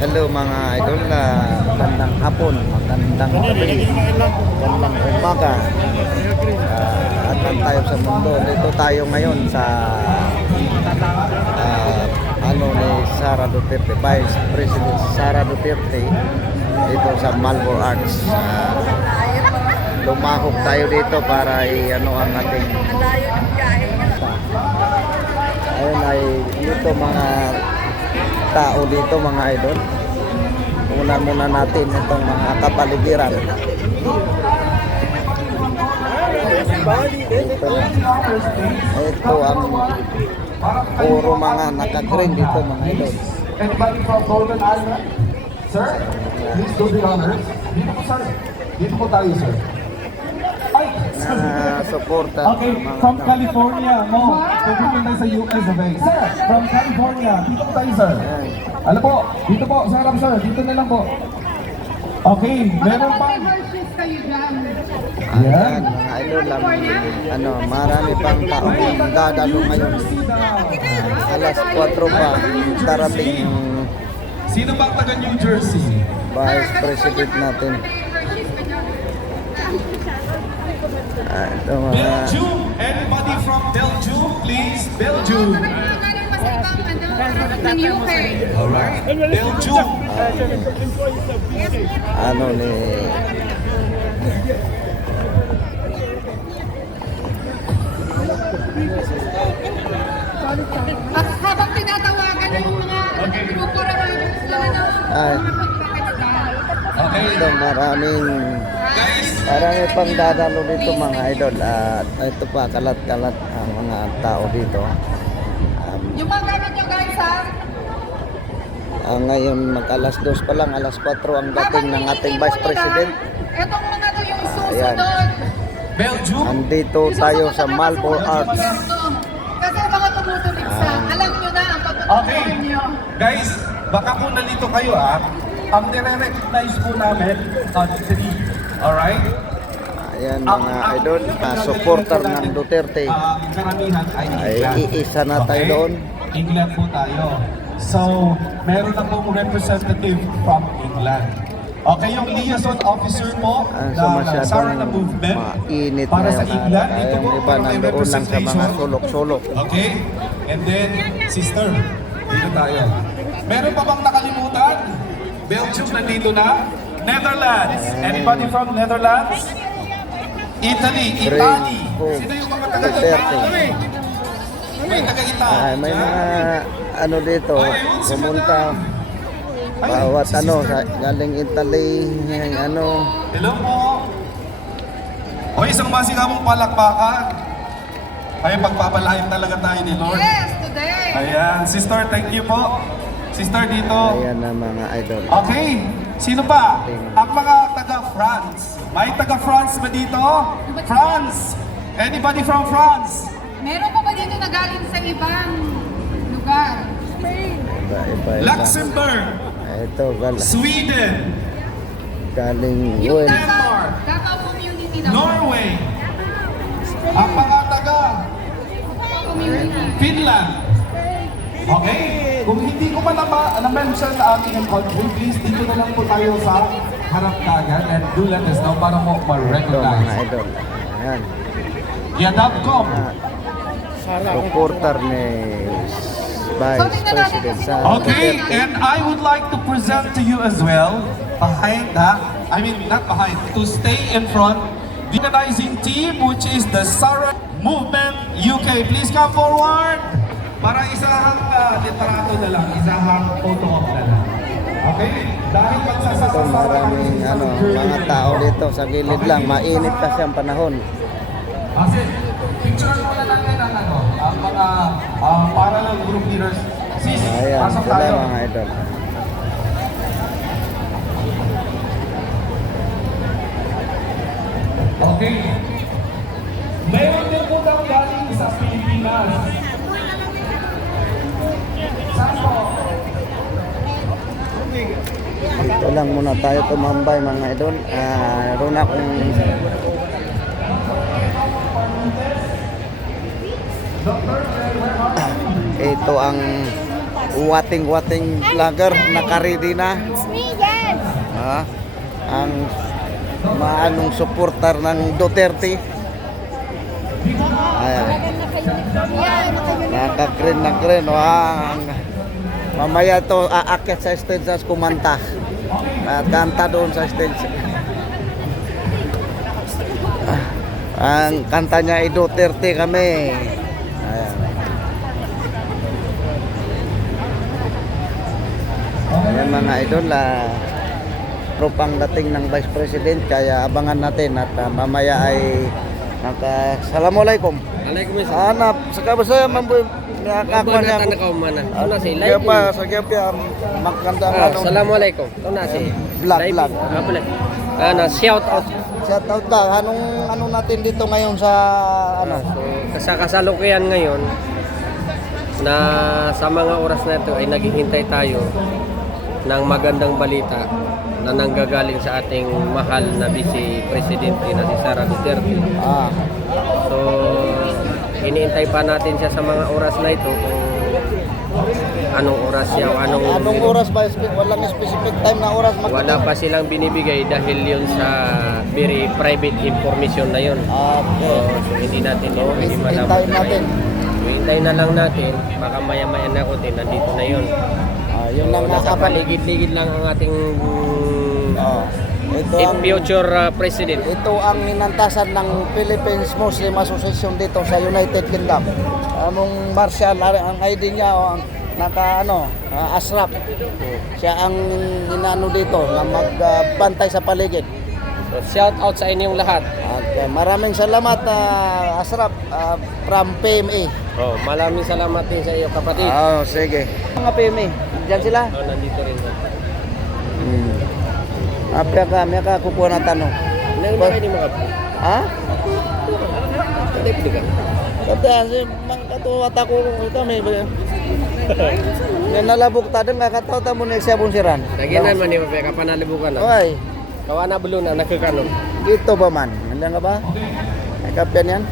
Hello mga idol, magandang hapon, magandang gabi, magandang umaga. At tayo sa mundo. Dito tayo ngayon sa ni Sara Duterte, Vice President Sara Duterte, dito sa Malboro Arts. Lumahok tayo dito para ang ating ayun ay dito mga tao dito mga idol. Unan muna natin itong mga kapaligiran. Ito ang puro mga naka-green dito mga idol. Anybody from Golden Island? Sir, please do the honors. Dito po sir. Dito po tayo sir. Suporta. Okay, from California, mo. Dito po tayo sa US of A. Sir, from California, dito po tayo sir. Ano po, dito po, sarap sir, dito na lang po. Okay, meron pa. Ayan, mga idol lang. Marami pang tao ang dadalo ngayon. Alas 4 pa, darating yung Sino bang taga New Jersey? Vice President natin. Ito mga Belgium! Anybody from Belgium, please? Belgium! Alright, Belgium! ni Habang tinatawagan yung mga grupo naman ito maraming pang dadalo dito mga idol. At ito pa kalat-kalat ang mga tao dito. yung mga gamit nyo guys ha. Ngayon mag-alas 2 pa lang, alas 4 ang dating ng ating Vice President. Etong mga to yung Ayan. susunod. Belgium! Andito tayo sa Malboro Arts. Kasi mga tumutulig sa, alam nyo na ang Okay, pagtutuloy nyo. guys, baka kung nalito kayo ang nire-recognize po namin on 3. Alright? Ayan mga idol, supporter ng Duterte. Karamihan ay Ay England. iisa na tayo doon. England po tayo. So, meron na pong representative from England. Okay, yung liaison officer po So ng masyadong Sarana Movement mainit para sa ngayon. England. Dito Yung po iba para may nandoon lang sa mga representation. sulok-sulok. Okay? And then, sister, dito tayo. Meron pa bang nakalimutan? Belgium nandito na. Netherlands. Anybody from Netherlands? Italy. Italy. Sino yung mga taga-Italy? May taga-Italy. May mga dito, pumunta bawat sa galing Italy, Hello po. O isang masikapong palakpakan. Ay, pagpapalain talaga tayo ni Lord. Yes, today. Ayan, sister, thank you po. Sister dito. ayan na mga idol. Okay, sino pa? Ang mga taga-France. May taga-France ba dito? France! Anybody from France? Meron pa ba dito na galing sa ibang lugar? Iba. Luxembourg, Ito, Sweden, galing Yung UN. Davao community na. Norway, ang mga Community. Finland. Okay? Kung hindi ko pa na-mention na ating country, please dito na lang po tayo sa harap kagan and do let us know para mo Ito mga ma-recognize. idol. Ayan. Yadabcom. Supporter ni Vice President sa Okay, Duterte. and I would like to present to you as well, behind that, I mean not behind, to stay in front, the organizing team which is the Sara Movement UK. Please come forward para isahang litrato na lang, isahang photo op na lang. Okay? Dahil Ito pagsasasama maraming mga tao dito sa gilid lang. Mainit kasi ang panahon. Kasi, picture muna natin ang mga parallel group leaders. Sis, Ayan, pasok sila tayo. mga idol. Okay. Mayroon din po daw galing sa Pilipinas. Saan po? Dito lang muna tayo tumambay mga idol. Meron akong ito ang wating vlogger, naka-ready na. It's me, yes. Ang maanong supporter ng Duterte. Ayan. Naka-green na green. Mamaya to aakyat sa stage sa kumanta. At kanta doon sa stage. Ang kanta niya ay Duterte kami. Ayan. Ayan mga idol, tropang dating ng Vice President, kaya abangan natin at mamaya ay Assalamualaikum. Waalaikumsalam. Hanap sa kabasaya mamboy Kapan nakakwa na niya. kau mana? Ah, Tuna si Kaya live. pa sa kaya maganda Assalamualaikum. Tuna si Vlog, live. vlog. Apa lagi? Ana shout out. Shout out da. Anong natin dito ngayon sa ano? Sa kasalukuyan ngayon na sa mga oras na ito ay naghihintay tayo ng magandang balita na nanggagaling sa ating mahal na Vice Presidente na si Sara Duterte. Ah, So, iniintay pa natin siya sa mga oras na ito kung anong oras siya o anong oras ba? Walang specific time na oras wala pa silang binibigay dahil yun sa very private information na yun. Okay. So, hindi natin yun pwede malaman. Hintayin natin. So, hintayin na lang natin, baka maya-maya na ko din, nandito na yun. Yun lang Nasa nakapal. paligid-ligid lang ang ating Ito in ang future president. ito ang ninantasan ng Philippines Muslim Association dito sa United Kingdom. Among martial ang ID niya o ang asrap. Siya ang inaano dito na magbantay sa paligid. So, shout out sa inyong lahat. At maraming salamat asrap from PMA. Oh, maraming salamat din sa iyo kapatid. Sige. Mga PMA, diyan sila. Oh, nandito rin. Apya ka, may kukuha ng tanong. Ano na kayo mga Ha? Hindi ka. Kasi katuwat ako ito may nalabok ta nga kataw mo na siya bunsiran. Naginan man ni Papa kapanalibukan na. Oy, Kawana bulo na nakakano. dito ba man? Nandiyan ka ba? May kapyan yan?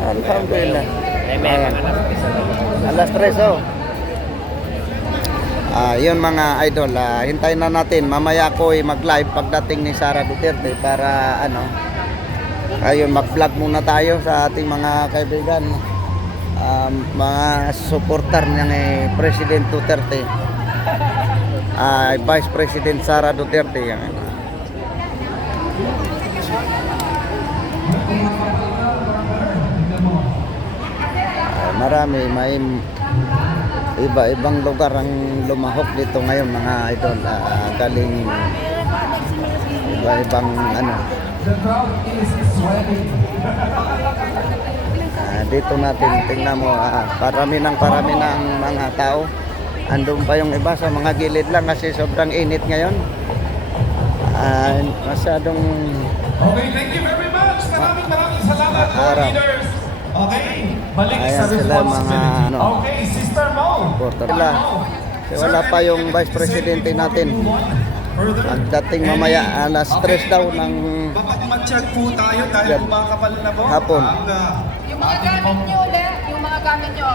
Alhamdulillah. Alas 3 oh. Yun mga idol, hintayin na natin. Mamaya ko ay mag-live pagdating ni Sara Duterte para ayun, mag-vlog muna tayo sa ating mga kaibigan, mga supporter niya ni President Duterte, Vice President Sara Duterte. Yan. Marami, may iba-ibang lugar ang lumahok dito ngayon mga idol, galing iba-ibang dito natin tingnan mo, parami ng mga tao. Andun pa yung iba sa mga gilid lang kasi sobrang init ngayon. Masyadong Okay, thank you very much. Maraming salamat mga Araw. leaders. Okay, balik Ayan sa sila, responsibility. mga, Okay, Sister Mo. supporter nila. Wala pa yung Vice Presidente natin. Pagdating mamaya alas 3 daw ng Papagmatsyag po tayo dahil Yan. kumakapal na po. Hapon. Yung mga gamit nyo ulit, yung mga gamit nyo.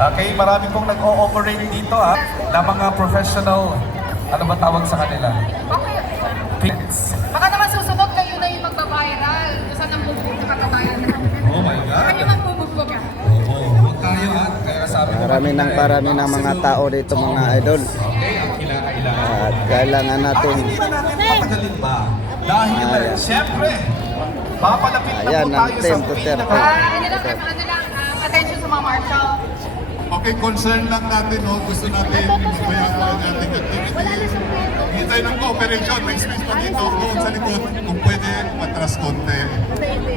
Okay, marami pong nag-ooperate dito na mga professional, ano ba tawag sa kanila? Bakit? Kids. Baka naman susunod kayo na yung magbabiral. Kung saan ang bubog na kakabayan. Oh my God. Kayo magbubugbog ka. Oo, huwag tayo kaya sabi ko. parami ng mga tao dito mga idol. Okay, ang kinakailangan. At kailangan natin Hindi ba natin patagalin ba? Dahil siyempre, papalapit na Ayan, po ang tayo sa team Duterte. Attention sa mga marshal. Okay, concern lang natin, no? Gusto natin mabayaran natin activities. Hintay ng cooperation, may space pa dito, doon sa likod, kung pwede, matras konti.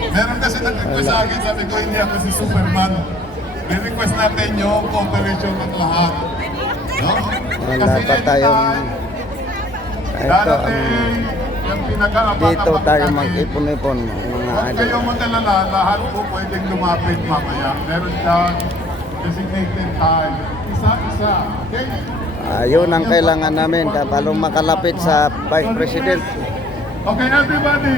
Meron kasi nag-request sa akin, sabi ko, hindi ako si Superman. Re-request natin yung cooperation ng lahat. No? wala pa tayong ito Darating yung pinag-aabangan dito tayo natin. mag-ipon-ipon mga Huwag idol. kayong mag-alala, lahat po pwedeng lumapit mamaya. Meron siyang designated time. Isa-isa. Okay? Yun ang kailangan namin kapag makalapit sa Vice President. Okay, everybody.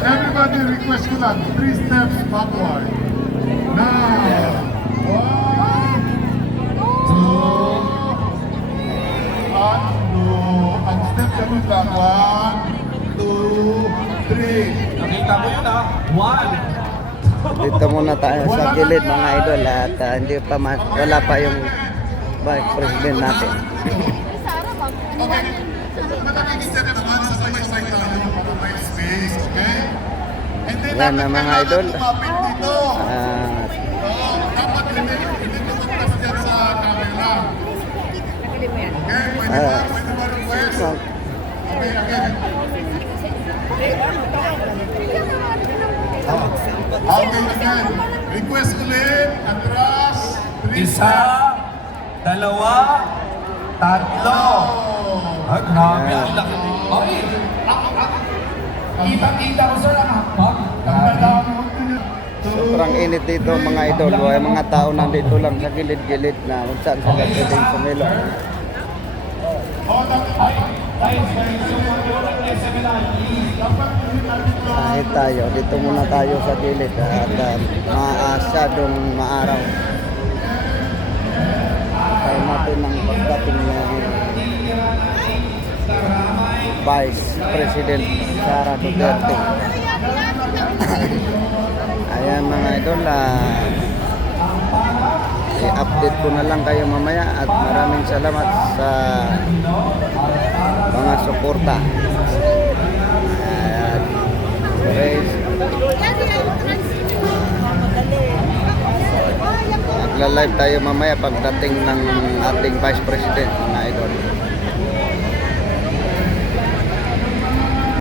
Everybody, request ko lang. 3 steps backward. Now. Ang step kami lang. 1, 2, 3. Nakita mo yun ha? 1. Dito muna tayo sa gilid mga idol at hindi pa wala pa yung vice president natin. Okay. Matakikita ka naman sa side lang yung may space, okay? And then, Yan na mga idol. Lumapit dito. At Dapat hindi lumagpas dyan sa camera. Okay? Pwede ba request? Okay, okay. Okay, again. Request ulit. Atras. Isa, dalawa, tatlo. Ah, grabe. Ang laki. Ay, kita-kita ko sir ang hakbang. sobrang init dito mga idol. Ay mga tao nandito lang sa gilid-gilid na kung saan sila pwedeng sumilo. Kahit tayo, dito muna tayo sa gilid at maasyadong maaraw. Tayo natin ang pagdating ng Vice President Sara Duterte. Ayan mga idol, i-update ko na lang kayo mamaya at maraming salamat sa mga suporta. At praise. Magla-live tayo mamaya pagdating ng ating Vice President mga idol.